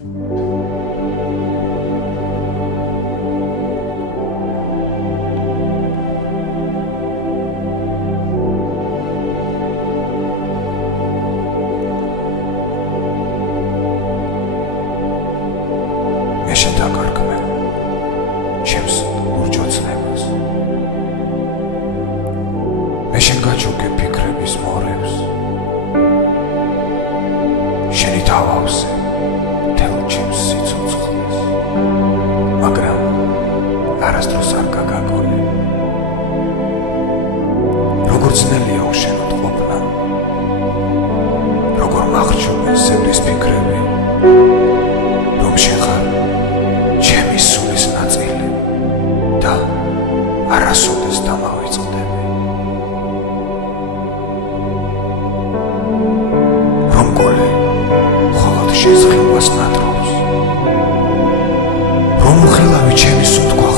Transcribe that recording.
მე შენ დაკარგმე ჩემს ლურჯოცნებას მე შენ გაჩუქე ფიქრების მორევს შენი თავავსე მთელ ჩემს სიცოცხლეს მაგრამ არასდროს არ გაგაგონე როგორ ძნელია უშენოდ ყოფნა როგორ მახრჩობენ სევლის ფიქრები რომ შენ ხარ ჩემი სულის ნაწილი და არასოდეს დამავიწყდები რომ გოლე მხოლოდ შენს ხილვას ნატრობს რომ უხილავი ჩემი სუნთქვა